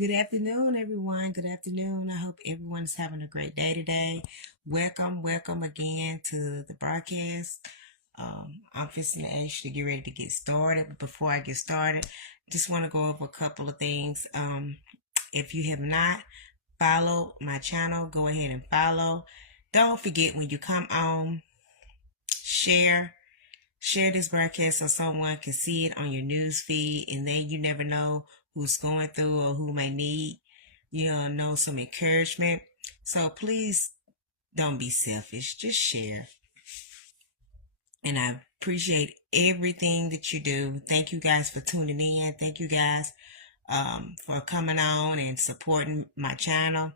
Good afternoon, everyone. Good afternoon. I hope everyone is having a great day today. Welcome again to the broadcast. I'm fixing to actually get ready to get started. But before I get started, just want to go over a couple of things. If you have not followed my channel, go ahead and follow. Don't forget when you come on, share this broadcast so someone can see it on your news feed, and then you never know who's going through or who may need, some encouragement. So please don't be selfish. Just share. And I appreciate everything that you do. Thank you guys for tuning in. Thank you guys for coming on and supporting my channel.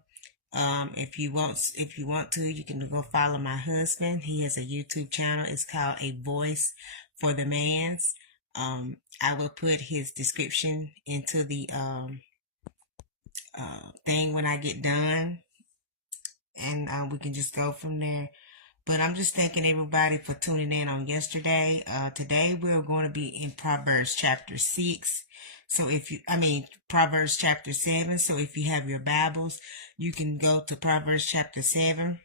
If you want to, you can go follow my husband. He has a YouTube channel. It's called A Voice for the Mans. I will put his description into the thing when I get done, and we can just go from there. But I'm just thanking everybody for tuning in on yesterday. Today we're going to be in Proverbs chapter 6. Proverbs chapter 7. So if you have your Bibles, you can go to Proverbs chapter 7,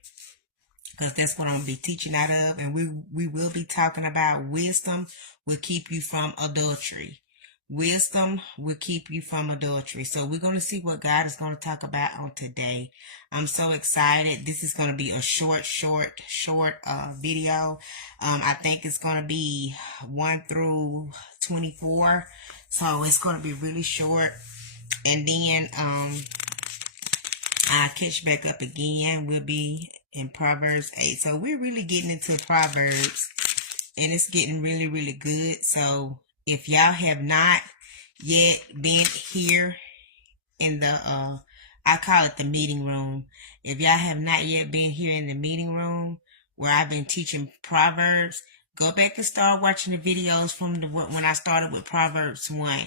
because that's what I'm going to be teaching out of. And we will be talking about wisdom will keep you from adultery. Wisdom will keep you from adultery. So we're going to see what God is going to talk about on today. I'm so excited. This is going to be a short video. I think it's going to be 1 through 24. So it's going to be really short. And then I'll catch back up again. We'll be in Proverbs 8. So we're really getting into Proverbs, and it's getting really, really good. So if y'all have not yet been here in the, I call it the meeting room. If y'all have not yet been here in the meeting room where I've been teaching Proverbs, go back and start watching the videos from when I started with Proverbs 1.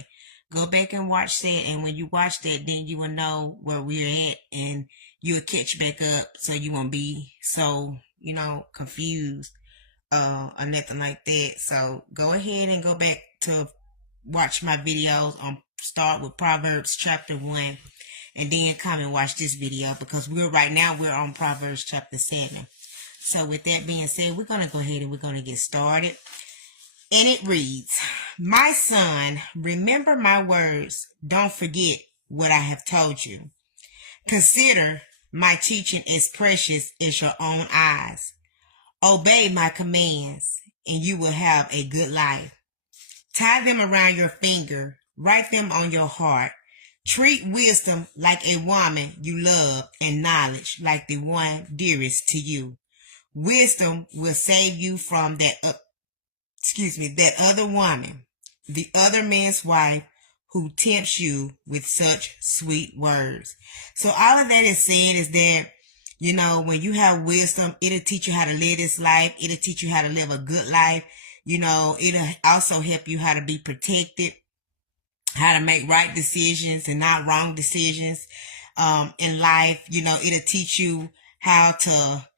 Go back and watch that, and when you watch that, then you will know where we're at, and you will catch back up, so you won't be so, confused or nothing like that. So go ahead and go back to watch my videos on start with Proverbs chapter 1, and then come and watch this video, because we're on Proverbs chapter 7. So with that being said, we're going to go ahead and we're going to get started. And it reads, "My son, remember my words. Don't forget what I have told you. Consider my teaching as precious as your own eyes. Obey my commands, and you will have a good life. Tie them around your finger. Write them on your heart. Treat wisdom like a woman you love, and knowledge like the one dearest to you. Wisdom will save you from that other woman, the other man's wife, who tempts you with such sweet words." So all of that is saying is that, when you have wisdom, it'll teach you how to live this life. It'll teach you how to live a good life. It'll also help you how to be protected, how to make right decisions and not wrong decisions in life. It'll teach you how to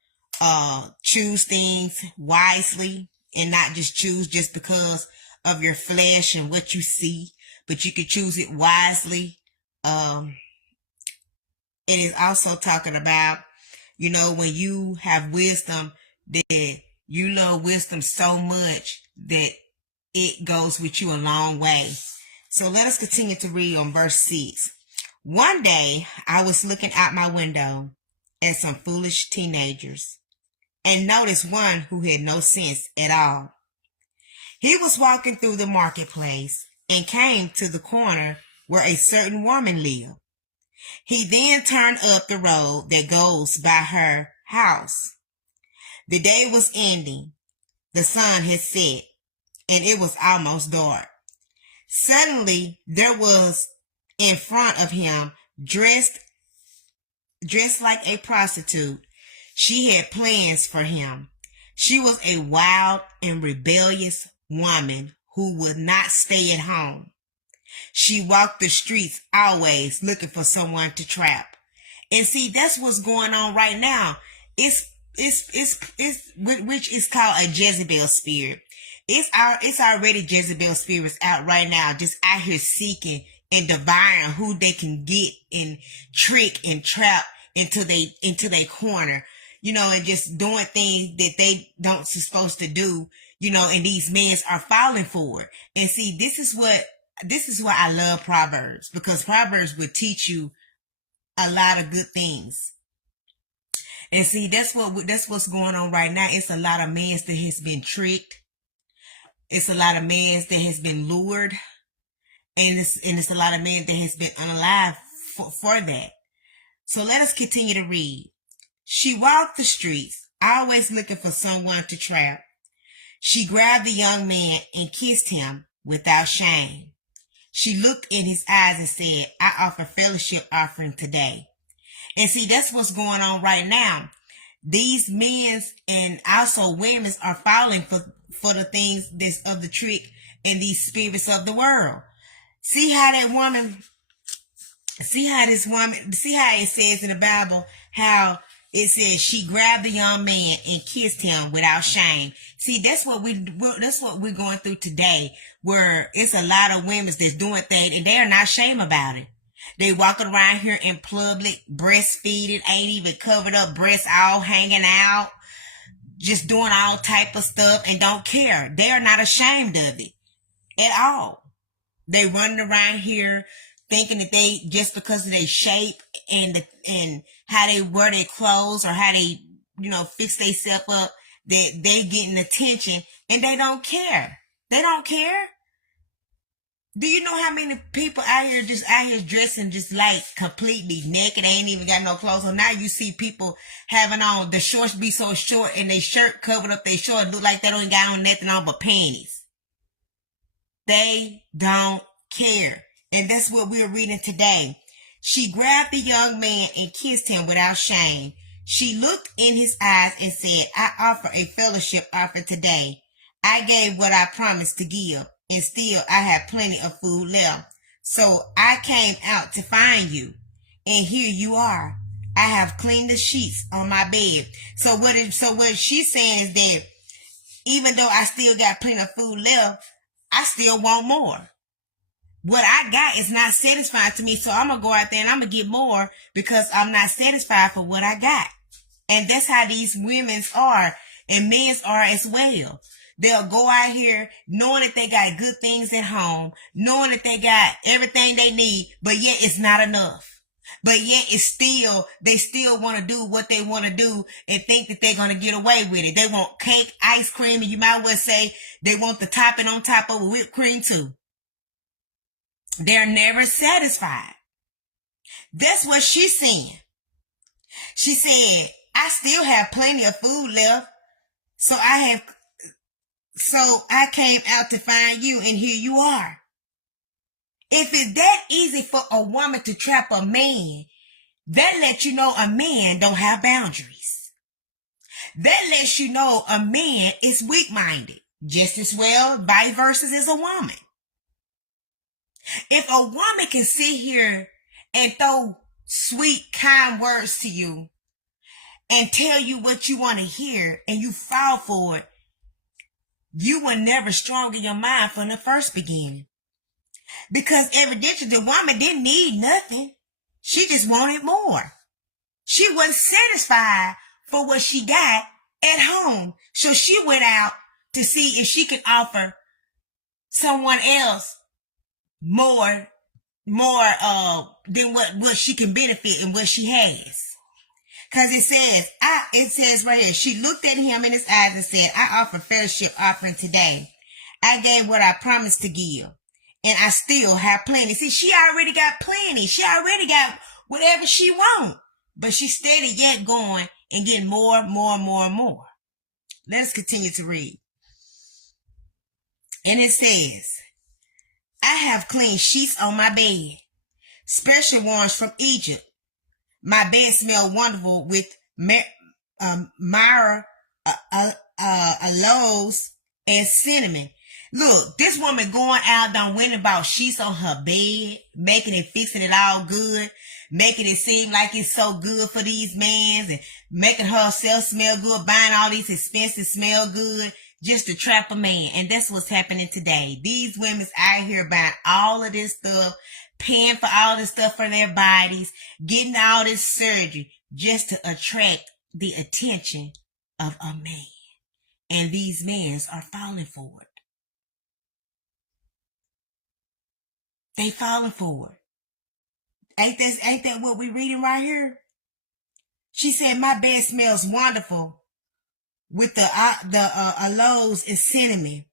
choose things wisely, and not just choose just because of your flesh and what you see, but you can choose it wisely. It is also talking about, when you have wisdom, that you love wisdom so much that it goes with you a long way. So let us continue to read on verse 6. "One day I was looking out my window at some foolish teenagers, and noticed one who had no sense at all. He was walking through the marketplace and came to the corner where a certain woman lived. He then turned up the road that goes by her house. The day was ending. The sun had set, and it was almost dark. Suddenly, there was in front of him, dressed like a prostitute. She had plans for him. She was a wild and rebellious woman who would not stay at home. She walked the streets always looking for someone to trap." And see, that's what's going on right now. It's which is called a Jezebel spirit. It's already Jezebel spirits out right now, just out here seeking and devouring who they can get and trick and trap into their corner, and just doing things that they don't supposed to do, and these men are falling for it. And see, this is why I love Proverbs, because Proverbs will teach you a lot of good things. And see, that's what's going on right now. It's a lot of men that has been tricked. It's a lot of men that has been lured. And it's a lot of men that has been unalive for that. So let us continue to read. She walked the streets, always looking for someone to trap. She grabbed the young man and kissed him without shame. She looked in his eyes and said, I offer fellowship offering today. And see, that's what's going on right now. These men and also women are falling for the things that's of the trick and these spirits of the world. See how it says in the Bible, how it says she grabbed the young man and kissed him without shame. See, that's what we're going through today, where it's a lot of women that's doing things and they are not ashamed about it. They walking around here in public, breastfeeding, ain't even covered up, breasts all hanging out, just doing all type of stuff and don't care. They are not ashamed of it at all. They running around here thinking that they, just because of their shape and how they wear their clothes or how they, fix themselves up, that they getting attention, and they don't care. They don't care. Do you know how many people out here dressing just like completely naked? They ain't even got no clothes on. Now you see people having on, the shorts be so short and their shirt covered up their short, look like they don't got on nothing on but panties. They don't care. And that's what we're reading today. She grabbed the young man and kissed him without shame. She looked in his eyes and said, I offer a fellowship offer today. I gave what I promised to give, and still I have plenty of food left. So I came out to find you, and here you are. I have cleaned the sheets on my bed. So what she's saying is that even though I still got plenty of food left, I still want more. What I got is not satisfying to me, so I'm going to go out there and I'm going to get more because I'm not satisfied for what I got. And that's how these women's are and men's are as well. They'll go out here knowing that they got good things at home, knowing that they got everything they need, but yet it's not enough. But yet they still want to do what they want to do and think that they're going to get away with it. They want cake, ice cream, and you might well say they want the topping on top of whipped cream too. They're never satisfied. That's what she's saying. She said, I still have plenty of food left. So I came out to find you, and here you are. If it's that easy for a woman to trap a man, that lets you know a man don't have boundaries. That lets you know a man is weak-minded. Just as well, vice versa, as a woman. If a woman can sit here and throw sweet, kind words to you and tell you what you want to hear and you fall for it, you were never strong in your mind from the first beginning. Because evidently the woman didn't need nothing. She just wanted more. She wasn't satisfied for what she got at home. So she went out to see if she could offer someone else more than what she can benefit and what she has. Because it says right here, she looked at him in his eyes and said, I offer fellowship offering today. I gave what I promised to give, and I still have plenty. See, she already got plenty. She already got whatever she wants, but she's steady yet going and getting more. Let's continue to read. And it says, I have clean sheets on my bed, special ones from Egypt. My bed smelled wonderful with myrrh, aloes, and cinnamon. Look, this woman going out done went about sheets on her bed, making it, fixing it all good, making it seem like it's so good for these men, and making herself smell good, buying all these expensive smell good, just to trap a man. And that's what's happening today. These women's out here buying all of this stuff, paying for all this stuff for their bodies, getting all this surgery just to attract the attention of a man. And these men are falling for it. They falling for it. Ain't that what we reading right here? She said, my bed smells wonderful with the aloes and cinnamon.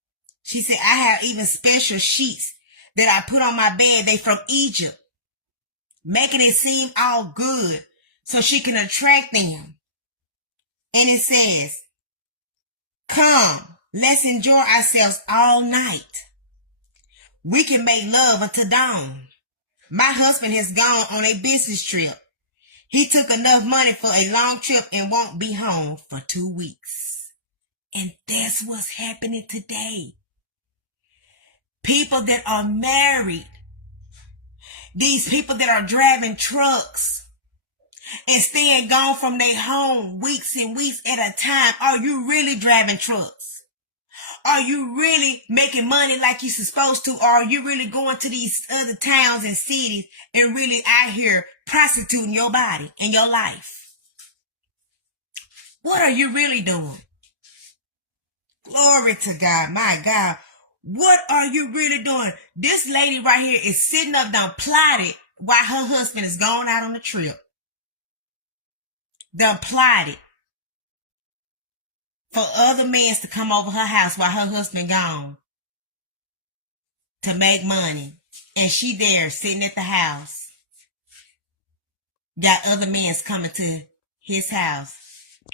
She said, I have even special sheets that I put on my bed. They from Egypt, making it seem all good so she can attract them. And it says, come, let's enjoy ourselves all night. We can make love until dawn. My husband has gone on a business trip. He took enough money for a long trip and won't be home for 2 weeks. And that's what's happening today. People that are married, these people that are driving trucks and staying gone from their home weeks and weeks at a time. Are you really driving trucks? Are you really making money like you're supposed to? Or are you really going to these other towns and cities and really out here prostituting your body and your life? What are you really doing? Glory to God, my God. What are you really doing? This lady right here is sitting up down plotted while her husband is going out on the trip. Done plotted for other men to come over her house while her husband gone to make money. And she there sitting at the house. Got other men coming to his house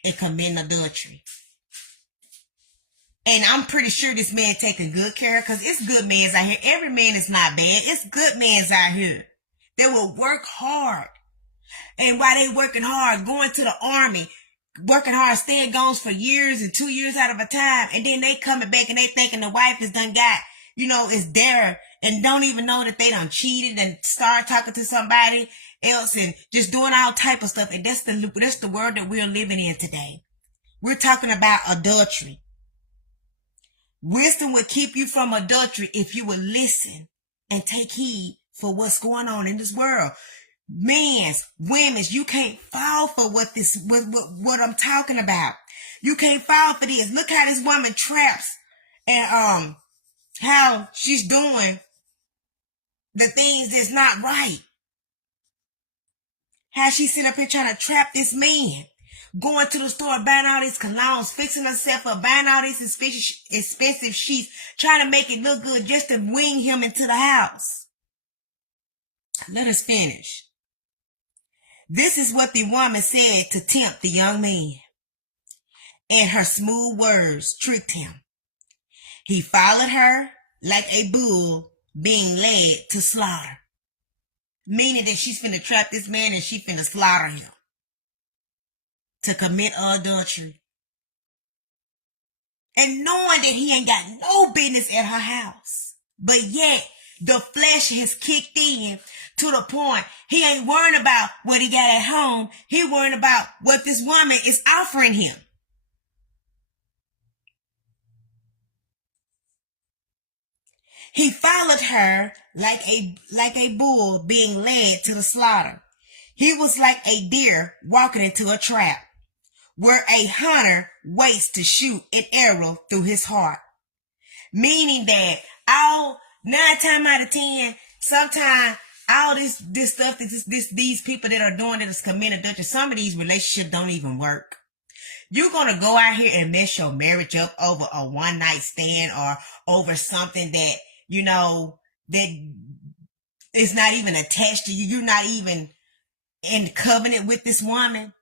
and committing adultery. And I'm pretty sure this man taking good care, because it's good men out here. Every man is not bad. It's good men out here that will work hard. And while they working hard, going to the army, working hard, staying gone for years and 2 years out of a time. And then they coming back and they thinking the wife is done got, is there and don't even know that they done cheated and start talking to somebody else and just doing all type of stuff. And that's the world that we're living in today. We're talking about adultery. Wisdom will keep you from adultery if you will listen and take heed for what's going on in this world. Men's, women's, you can't fall for what I'm talking about. You can't fall for this. Look how this woman traps and how she's doing the things that's not right. How she sit up here trying to trap this man. Going to the store, buying all these colognes, fixing herself up, buying all these expensive sheets, trying to make it look good just to wing him into the house. Let us finish. This is what the woman said to tempt the young man. And her smooth words tricked him. He followed her like a bull being led to slaughter. Meaning that she's finna trap this man and she finna slaughter him to commit adultery. And knowing that he ain't got no business at her house. But yet, the flesh has kicked in to the point he ain't worrying about what he got at home. He worrying about what this woman is offering him. He followed her like a bull being led to the slaughter. He was like a deer walking into a trap, where a hunter waits to shoot an arrow through his heart. Meaning that 9 times out of 10, sometimes all this stuff that these people that are doing that is committing adultery, some of these relationships don't even work. You're going to go out here and mess your marriage up over a one night stand or over something that, that is not even attached to you. You're not even in covenant with this woman.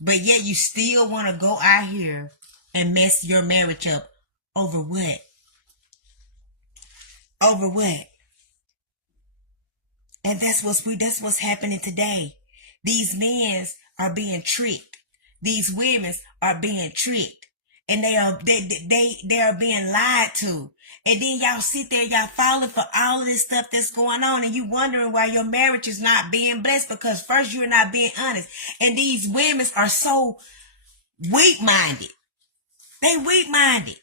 But yet you still want to go out here and mess your marriage up over what? Over what? And that's what's happening today. These men are being tricked. These women are being tricked. And they are being lied to. And then y'all sit there, y'all falling for all of this stuff that's going on, and you wondering why your marriage is not being blessed, because first you're not being honest. And these women are so weak-minded. They weak-minded.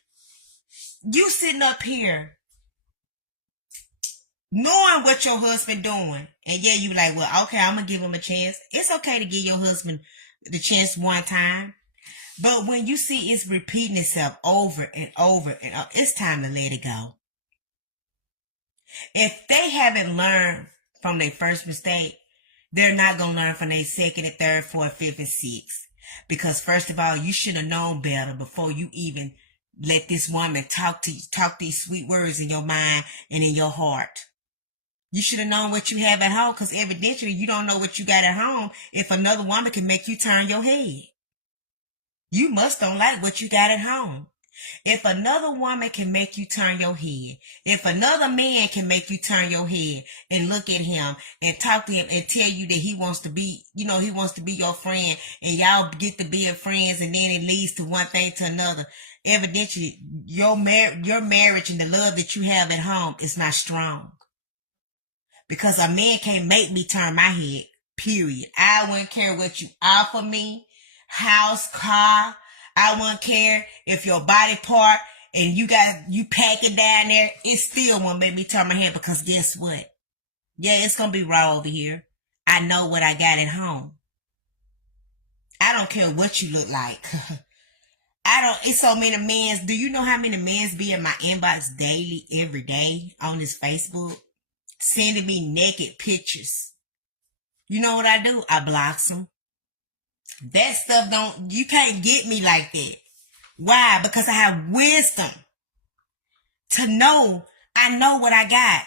You sitting up here knowing what your husband doing. And yeah, you like, well, okay, I'm going to give him a chance. It's okay to give your husband the chance one time. But when you see it's repeating itself over and over and over, it's time to let it go. If they haven't learned from their first mistake, they're not going to learn from their second and third, fourth, fifth, and sixth. Because first of all, you should have known better before you even let this woman talk these sweet words in your mind and in your heart. You should have known what you have at home, because evidently you don't know what you got at home if another woman can make you turn your head. You must don't like what you got at home. If another woman can make you turn your head, if another man can make you turn your head and look at him and talk to him and tell you that he wants to be, he wants to be your friend, and y'all get to being friends, and then it leads to one thing to another, evidently your marriage and the love that you have at home is not strong. Because a man can't make me turn my head, period. I wouldn't care what you offer me, house, car. I wouldn't care if your body part and you pack it down there. It still won't make me turn my head, because guess what? Yeah, it's going to be raw over here. I know what I got at home. I don't care what you look like. It's so many men. Do you know how many men be in my inbox daily, every day on this Facebook? Sending me naked pictures. You know what I do? I block them. That stuff you can't get me like that. Why? Because I have wisdom to know. I know what I got.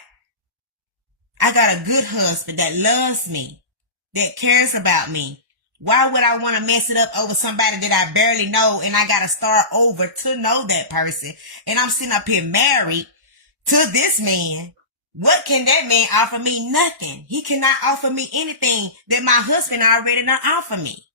I got a good husband that loves me, that cares about me. Why would I want to mess it up over somebody that I barely know, and I got to start over to know that person? And I'm sitting up here married to this man. What can that man offer me? Nothing. He cannot offer me anything that my husband already not offer me.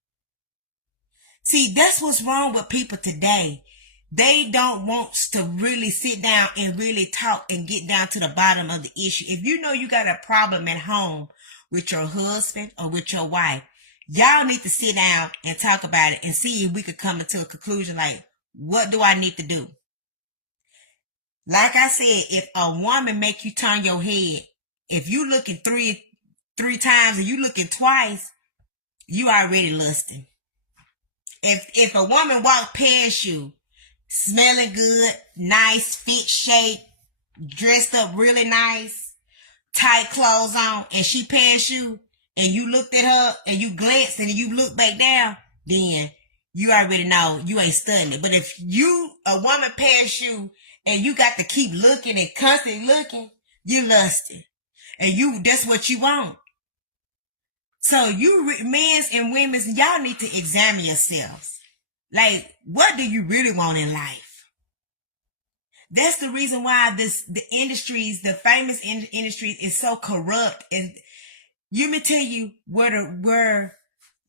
See, that's what's wrong with people today. They don't want to really sit down and really talk and get down to the bottom of the issue. If you know you got a problem at home with your husband or with your wife, y'all need to sit down and talk about it and see if we could come into a conclusion like, what do I need to do? Like I said, if a woman make you turn your head, if you looking three times and you looking twice, you already lusting. If a woman walk past you, smelling good, nice, fit shape, dressed up really nice, tight clothes on, and she passed you, and you looked at her, and you glanced, and you look back down, then you already know you ain't studying it. But if a woman pass you, and you got to keep looking and constantly looking, you lusted. And that's what you want. So you men and women, y'all need to examine yourselves. Like, what do you really want in life? That's the reason why the famous industries is so corrupt. And let me tell you where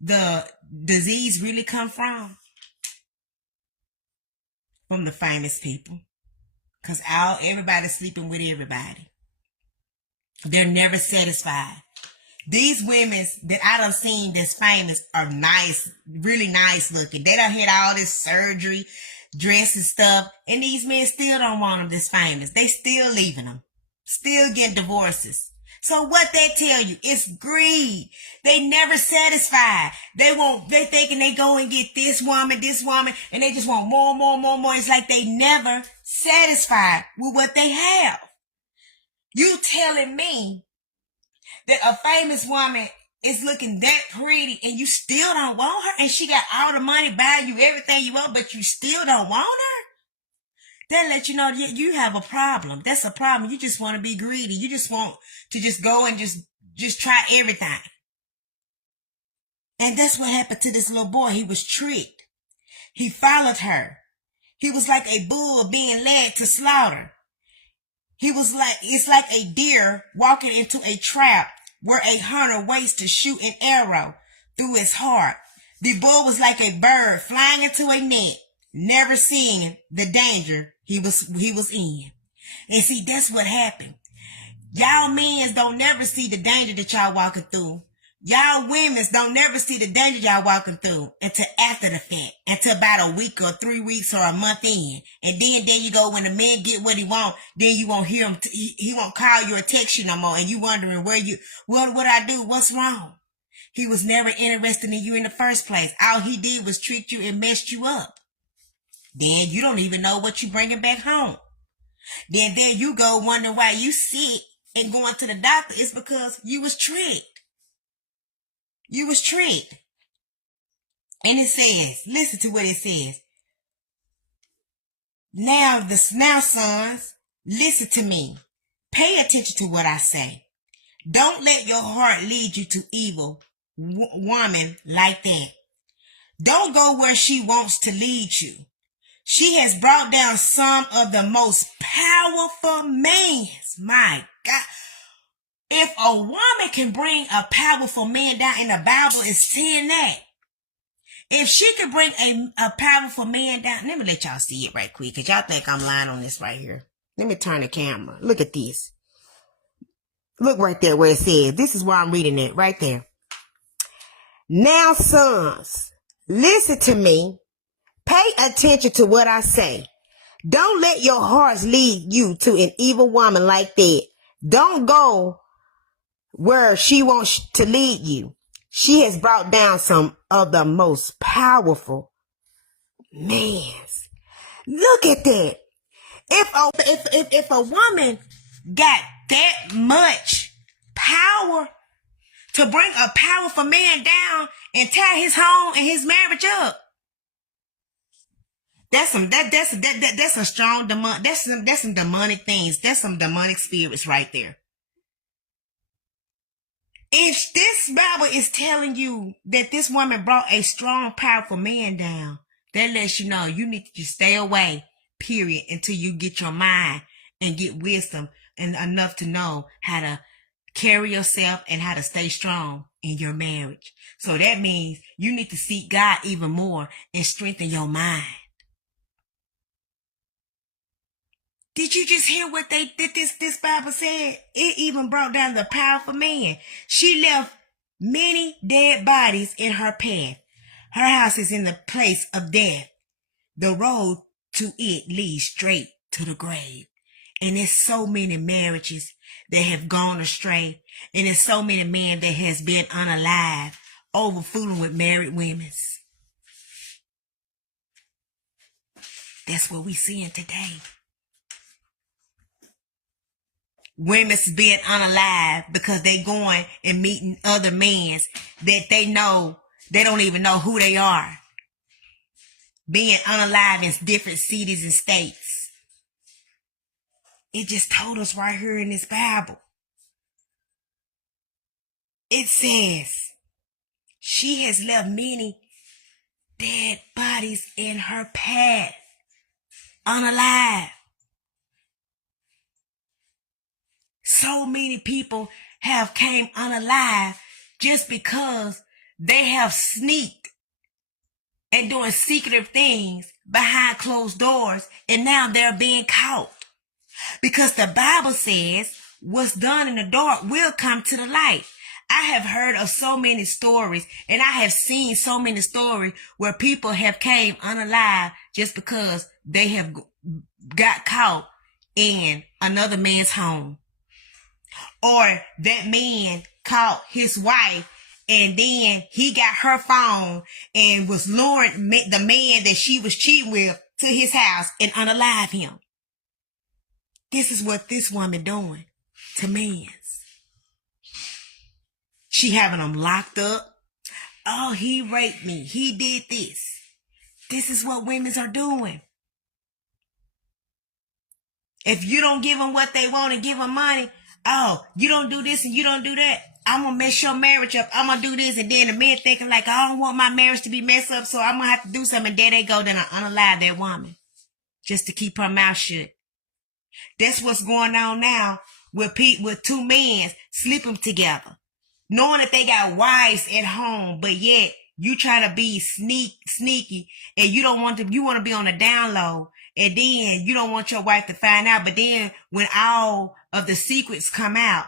the disease really come from. From the famous people. Because everybody's sleeping with everybody. They're never satisfied. These women that I done seen that's famous are nice, really nice looking. They done had all this surgery, dress and stuff. And these men still don't want them this famous. They still leaving them. Still getting divorces. So what they tell you, it's greed. They never satisfied. They thinking they go and get this woman, and they just want more, more, more, more. It's like they never satisfied with what they have. You telling me that a famous woman is looking that pretty and you still don't want her, and she got all the money, buy you everything you want, but you still don't want her? That let you know you have a problem. That's a problem. You just want to be greedy. You just want to just go and just try everything. And that's what happened to this little boy. He was tricked. He followed her. He was like a bull being led to slaughter. It's like a deer walking into a trap where a hunter waits to shoot an arrow through his heart. The bull was like a bird flying into a net, never seeing the danger he was in. And see, that's what happened. Y'all men don't never see the danger that y'all walking through. Y'all women don't never see the danger y'all walking through until after the fact, until about a week or 3 weeks or a month in. And then there you go, when the man get what he want, then you won't hear him, he won't call you or text you no more, and you wondering what I do, what's wrong? He was never interested in you in the first place. All he did was trick you and messed you up. Then you don't even know what you bringing back home. Then there you go wondering why you sick and going to the doctor. It's because you was tricked. You was tricked. And it says, listen to what it says. Now, sons, listen to me. Pay attention to what I say. Don't let your heart lead you to evil woman like that. Don't go where she wants to lead you. She has brought down some of the most powerful men. My God. If a woman can bring a powerful man down, in the Bible is saying that. If she could bring a powerful man down, let me let y'all see it right quick, because y'all think I'm lying on this right here. Let me turn the camera. Look at this. Look right there where it says, this is where I'm reading it, right there. Now, sons, listen to me. Pay attention to what I say. Don't let your hearts lead you to an evil woman like that. Don't go where she wants to lead you. She has brought down some of the most powerful men. Look at that. If a woman got that much power to bring a powerful man down and tear his home and his marriage up, that's a strong demon. That's some demonic things. That's some demonic spirits right there. If this Bible is telling you that this woman brought a strong, powerful man down, that lets you know you need to just stay away, period, until you get your mind and get wisdom and enough to know how to carry yourself and how to stay strong in your marriage. So that means you need to seek God even more and strengthen your mind. Did you just hear what this Bible said? It even brought down the powerful man. She left many dead bodies in her path. Her house is in the place of death. The road to it leads straight to the grave. And there's so many marriages that have gone astray. And there's so many men that has been unalive over fooling with married women. That's what we seeing today. Women's being unalive because they going and meeting other men that they know, they don't even know who they are. Being unalive in different cities and states. It just told us right here in this Bible. It says, she has left many dead bodies in her path. Unalive. So many people have came unalive just because they have sneaked and doing secretive things behind closed doors, and now they're being caught. Because the Bible says what's done in the dark will come to the light. I have heard of so many stories, and I have seen so many stories where people have came unalive just because they have got caught in another man's home. Or that man caught his wife and then he got her phone and was luring the man that she was cheating with to his house and unalive him. This is what this woman doing to men. She having them locked up. Oh, he raped me. He did this. This is what women are doing. If you don't give them what they want and give them money, oh, you don't do this and you don't do that, I'm going to mess your marriage up. I'm going to do this. And then the man thinking like, I don't want my marriage to be messed up, so I'm going to have to do something. And there they go, then I unalive that woman just to keep her mouth shut. That's what's going on now with two men sleeping together, knowing that they got wives at home, but yet you try to be sneaky, and you don't want to. You want to be on the down low, and then you don't want your wife to find out. But then when all of the secrets come out,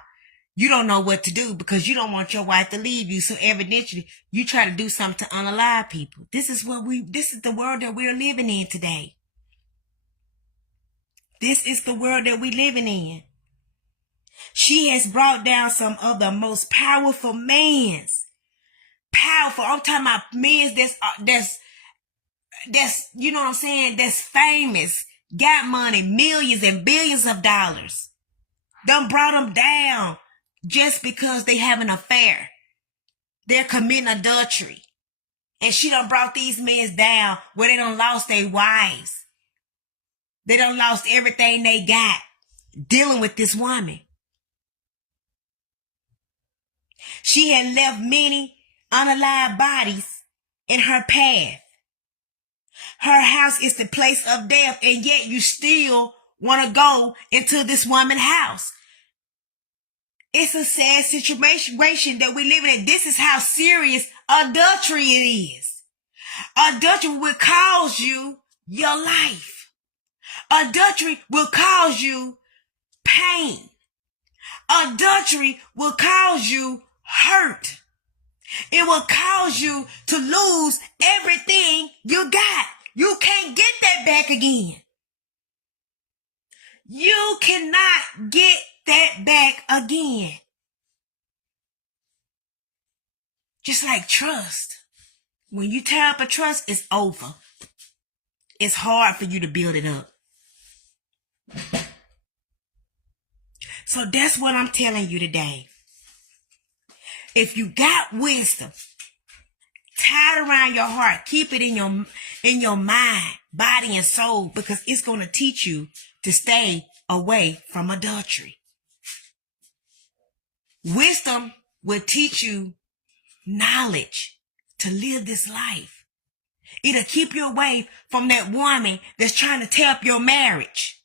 You don't know what to do because you don't want your wife to leave you. So evidently, you try to do something to unalive people. This is the world that we're living in today. This is the world that we're living in. She has brought down some of the most powerful men. Powerful. I'm talking about men that's, you know what I'm saying, that's famous, got money, millions and billions of dollars. Done brought them down just because they have an affair. They're committing adultery. And she done brought these men down where they done lost their wives. They done lost everything they got dealing with this woman. She had left many unalive bodies in her path. Her house is the place of death, and yet you still want to go into this woman's house. It's a sad situation that we live in. This is how serious adultery it is. Adultery will cause you your life. Adultery will cause you pain. Adultery will cause you hurt. It will cause you to lose everything you got. You can't get that back again. You cannot get that back again. Just like trust. When you tear up a trust, it's over. It's hard for you to build it up. So that's what I'm telling you today. If you got wisdom, tie it around your heart, keep it in your mind, body, and soul, because it's going to teach you to stay away from adultery. Wisdom will teach you knowledge to live this life. It'll keep you away from that woman that's trying to tear up your marriage,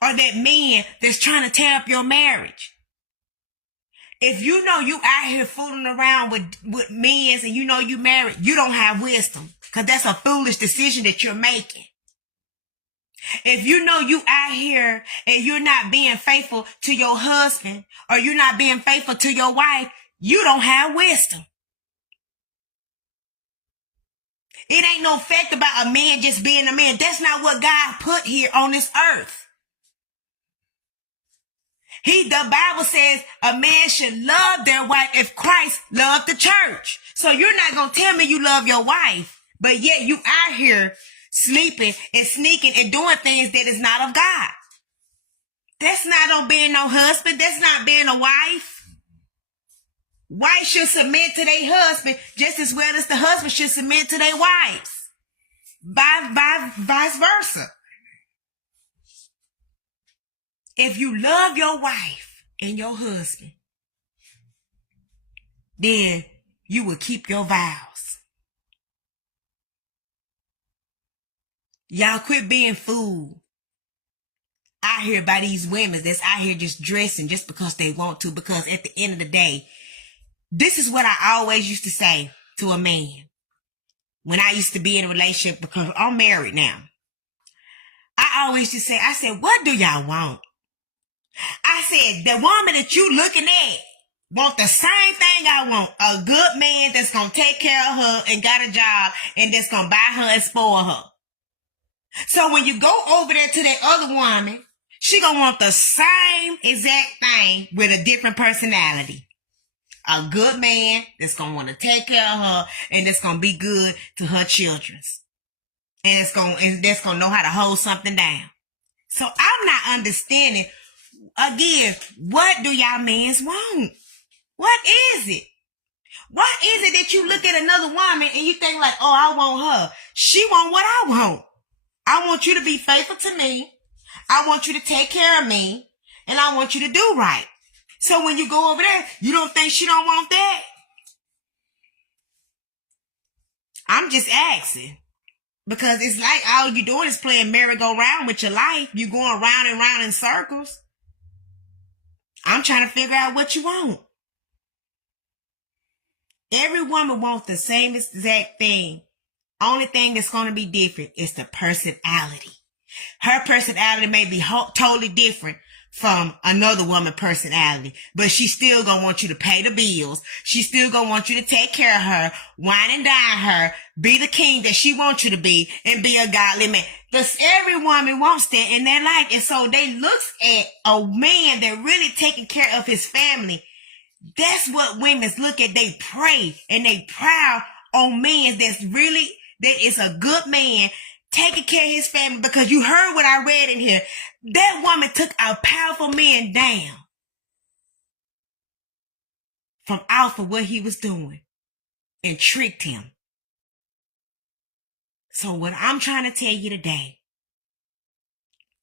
or that man that's trying to tear up your marriage. If you know you out here fooling around with men and you know you married, you don't have wisdom, because that's a foolish decision that you're making. If you know you out here and you're not being faithful to your husband, or you're not being faithful to your wife, you don't have wisdom. It ain't no fact about a man just being a man. That's not what God put here on this earth. The Bible says a man should love their wife if Christ loved the church. So you're not going to tell me you love your wife, but yet you out here sleeping and sneaking and doing things that is not of God. That's not being no husband. That's not being a wife. Wives should submit to their husband just as well as the husband should submit to their wives. Vice versa. If you love your wife and your husband, then you will keep your vows. Y'all quit being fooled out here by these women that's out here just dressing just because they want to, because at the end of the day, this is what I always used to say to a man when I used to be in a relationship, because I'm married now. I always used to say, I said, what do y'all want? I said, the woman that you looking at want the same thing I want. A good man that's going to take care of her and got a job and that's going to buy her and spoil her. So when you go over there to that other woman, she going to want the same exact thing with a different personality. A good man that's going to want to take care of her and that's going to be good to her children. And that's going to know how to hold something down. So I'm not understanding. Again, what do y'all men's want? What is it? What is it that you look at another woman and you think like, oh, I want her. She want what I want. I want you to be faithful to me. I want you to take care of me. And I want you to do right. So when you go over there, you don't think she don't want that? I'm just asking. Because it's like all you doing is playing merry-go-round with your life. You going round and round in circles. I'm trying to figure out what you want. Every woman wants the same exact thing. Only thing that's going to be different is the personality. Her personality may be totally different from another woman personality, but she still gonna want you to pay the bills. She still gonna want you to take care of her, wine and dine her, be the king that she wants you to be, and be a godly man. Because every woman wants that in their life. And so they look at a man that really taking care of his family. That's what women look at. They pray and they proud on men that is a good man taking care of his family, because you heard what I read in here. That woman took a powerful man down from off of what he was doing and tricked him. So what I'm trying to tell you today,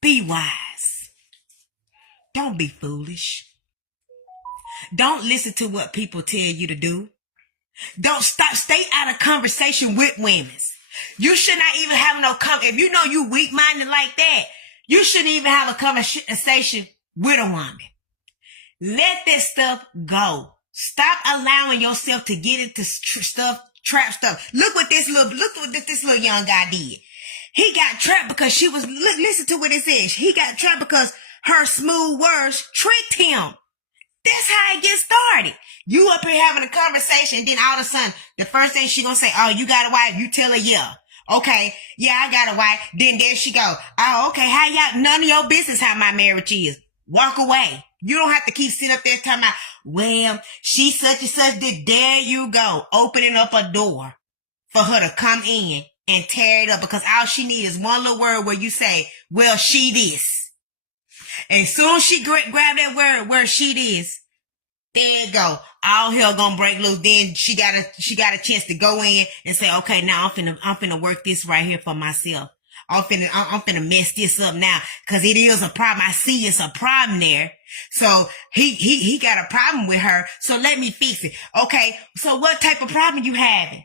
be wise. Don't be foolish. Don't listen to what people tell you to do. Don't stay out of conversation with women. You should not even have no if you know you weak-minded like that, you shouldn't even have a conversation with a woman. Let that stuff go. Stop allowing yourself to get into trap stuff. Look what this little young guy did. He got trapped because she was, listen to what it says. He got trapped because her smooth words tricked him. That's how it gets started. You up here having a conversation, and then all of a sudden, the first thing she gonna say, oh, you got a wife? You tell her, yeah. Okay, yeah, I got a wife. Then there she go. Oh, okay, how y'all, none of your business how my marriage is. Walk away. You don't have to keep sitting up there talking about, well, she such and such did. There you go. Opening up a door for her to come in and tear it up, because all she needs is one little word where you say, well, she this. And soon as she grab that word where she this, there you go. All hell gonna break loose. Then she got a chance to go in and say, okay, now I'm finna work this right here for myself. I'm finna mess this up now, because it is a problem. I see it's a problem there. So he got a problem with her. So let me fix it. Okay. So what type of problem you having?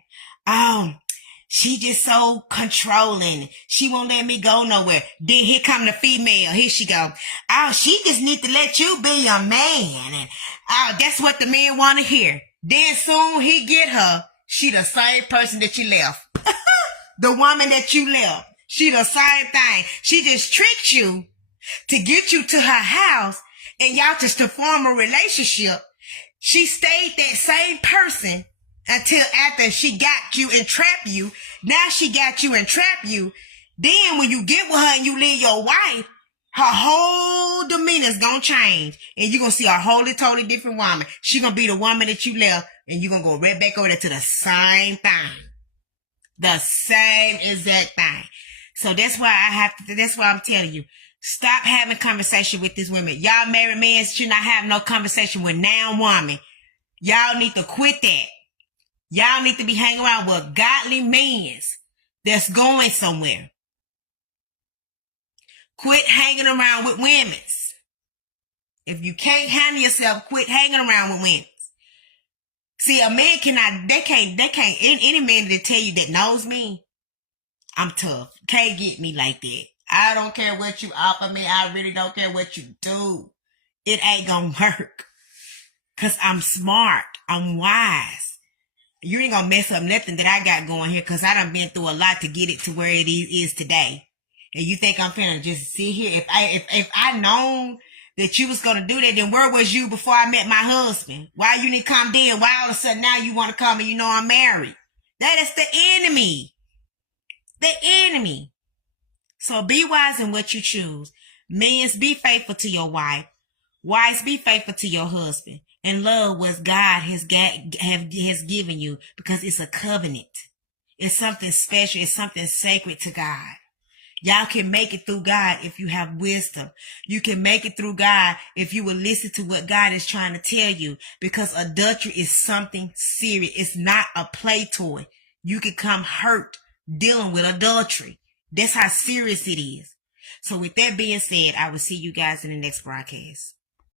She just so controlling. She won't let me go nowhere. Then here come the female. Here she go. Oh, she just need to let you be a man. And oh, that's what the men want to hear. Then soon he get her. She the same person that you left. The woman that you left. She the same thing. She just tricked you to get you to her house, and y'all just to form a relationship. She stayed that same person until after she got you and trapped you. Now she got you and trapped you. Then when you get with her and you leave your wife, her whole demeanor's gonna change. And you're gonna see a wholly, totally different woman. She gonna be the woman that you left, and you're gonna go right back over there to the same thing. The same exact thing. So that's why that's why I'm telling you, stop having conversation with these women. Y'all married men should not have no conversation with now woman. Y'all need to quit that. Y'all need to be hanging around with godly men that's going somewhere. Quit hanging around with women. If you can't handle yourself, quit hanging around with women. See, a man any man that tell you that knows me, I'm tough. Can't get me like that. I don't care what you offer me. I really don't care what you do. It ain't gonna work. Cause I'm smart. I'm wise. You ain't gonna mess up nothing that I got going here, cause I done been through a lot to get it to where it is today. And you think I'm finna just sit here? If I known that you was gonna do that, then where was you before I met my husband? Why you didn't come then? Why all of a sudden now you want to come and you know I'm married? That is the enemy. The enemy. So be wise in what you choose. Men, be faithful to your wife. Wives, be faithful to your husband. And love what God has given you, because it's a covenant. It's something special. It's something sacred to God. Y'all can make it through God if you have wisdom. You can make it through God if you will listen to what God is trying to tell you, because adultery is something serious. It's not a play toy. You can come hurt dealing with adultery. That's how serious it is. So with that being said, I will see you guys in the next broadcast.